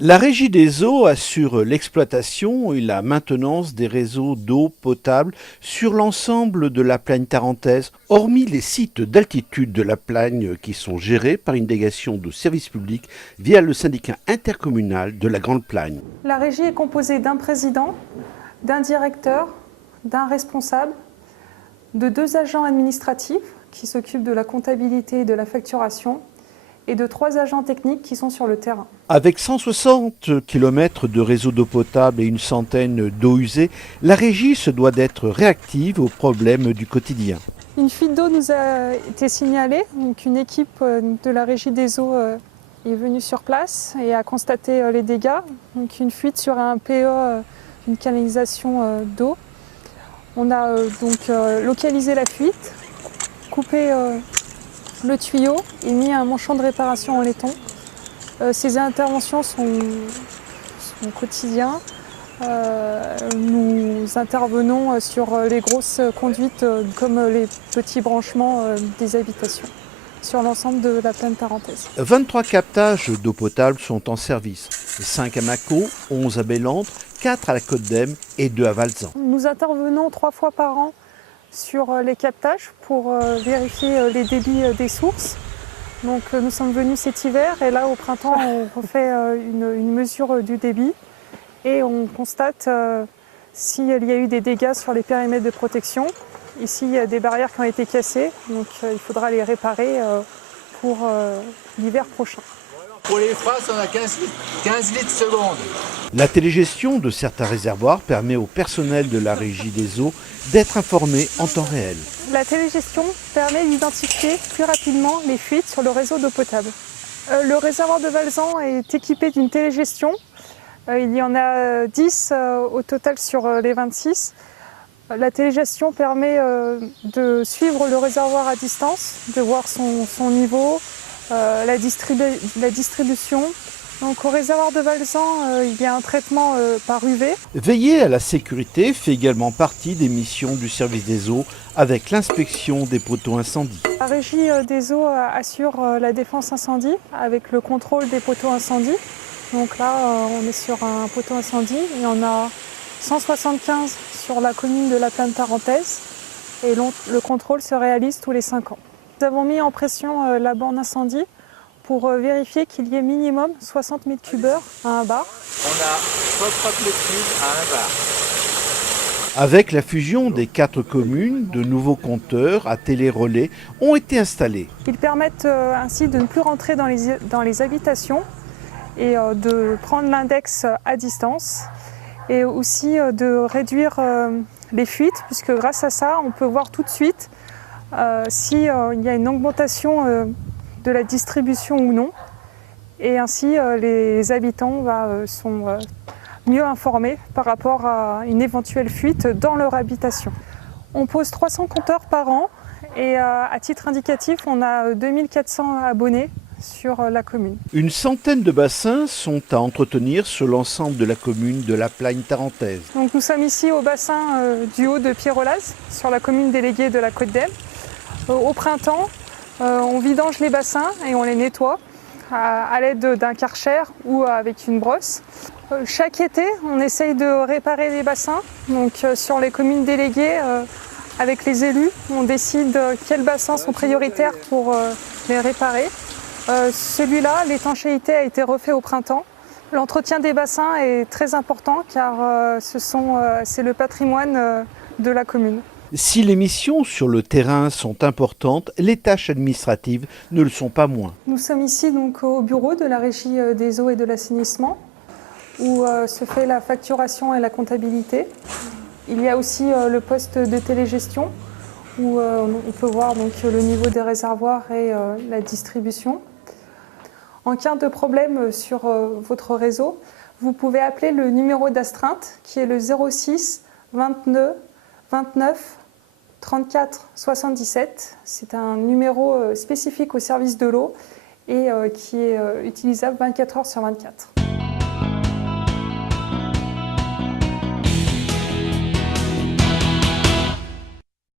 La Régie des eaux assure l'exploitation et la maintenance des réseaux d'eau potable sur l'ensemble de la Plagne tarentaise, hormis les sites d'altitude de la Plagne qui sont gérés par une délégation de service public via le syndicat intercommunal de la Grande Plagne. La régie est composée d'un président, d'un directeur, d'un responsable, de 2 agents administratifs qui s'occupent de la comptabilité et de la facturation, et de 3 agents techniques qui sont sur le terrain. Avec 160 km de réseau d'eau potable et une centaine d'eaux usées, la régie se doit d'être réactive aux problèmes du quotidien. Une fuite d'eau nous a été signalée, donc une équipe de la régie des eaux est venue sur place et a constaté les dégâts. Donc une fuite sur un PE, une canalisation d'eau. On a donc localisé la fuite, coupé le tuyau et mis un manchon de réparation en laiton. Ces interventions sont quotidiennes. Nous intervenons sur les grosses conduites comme les petits branchements des habitations sur l'ensemble de la plaine tarentaise. 23 captages d'eau potable sont en service, 5 à Mâcon, 11 à Bellandre, 4 à la Côte d'Em et 2 à Valzan. Nous intervenons 3 fois par an sur les captages pour vérifier les débits des sources. Donc nous sommes venus cet hiver et là au printemps on refait une mesure du débit et on constate s'il y a eu des dégâts sur les périmètres de protection. Ici il y a des barrières qui ont été cassées, donc il faudra les réparer pour l'hiver prochain. Pour les phrases, on a 15 litres seconde. La télégestion de certains réservoirs permet au personnel de la Régie des eaux d'être informé en temps réel. La télégestion permet d'identifier plus rapidement les fuites sur le réseau d'eau potable. Le réservoir de Valzan est équipé d'une télégestion. Il y en a 10 au total sur les 26. La télégestion permet de suivre le réservoir à distance, de voir son niveau, la distribution. Donc au réservoir de Valzan, il y a un traitement par UV. Veiller à la sécurité fait également partie des missions du service des eaux avec l'inspection des poteaux incendies. La régie des eaux assure la défense incendie avec le contrôle des poteaux incendies. Donc là, on est sur un poteau incendie et on a 175 sur la commune de la Plaine tarentaise et le contrôle se réalise tous les 5 ans. Nous avons mis en pression la borne incendie pour vérifier qu'il y ait minimum 60 mètres cubeurs à un bar. On a 60 mètres cubes à un bar. Avec la fusion des 4 communes, de nouveaux compteurs à télé-relais ont été installés. Ils permettent ainsi de ne plus rentrer dans les habitations et de prendre l'index à distance et aussi de réduire les fuites puisque grâce à ça, on peut voir tout de suite s'il y a une augmentation de la distribution ou non. Et ainsi, les habitants sont mieux informés par rapport à une éventuelle fuite dans leur habitation. On pose 300 compteurs par an et à titre indicatif, on a 2400 abonnés sur la commune. Une centaine de bassins sont à entretenir sur l'ensemble de la commune de la Plagne tarentaise. Donc nous sommes ici au bassin du Haut de Pierrolaz, sur la commune déléguée de la Côte d'Em. Au printemps, on vidange les bassins et on les nettoie à l'aide d'un karcher ou avec une brosse. Chaque été, on essaye de réparer les bassins. Donc sur les communes déléguées, avec les élus, on décide quels bassins sont prioritaires pour les réparer. Celui-là, l'étanchéité a été refait au printemps. L'entretien des bassins est très important car c'est le patrimoine de la commune. Si les missions sur le terrain sont importantes, les tâches administratives ne le sont pas moins. Nous sommes ici donc au bureau de la Régie des eaux et de l'assainissement où se fait la facturation et la comptabilité. Il y a aussi le poste de télégestion où on peut voir donc le niveau des réservoirs et la distribution. En cas de problème sur votre réseau, vous pouvez appeler le numéro d'astreinte qui est le 06 29 34 77. C'est un numéro spécifique au service de l'eau et qui est utilisable 24 heures sur 24.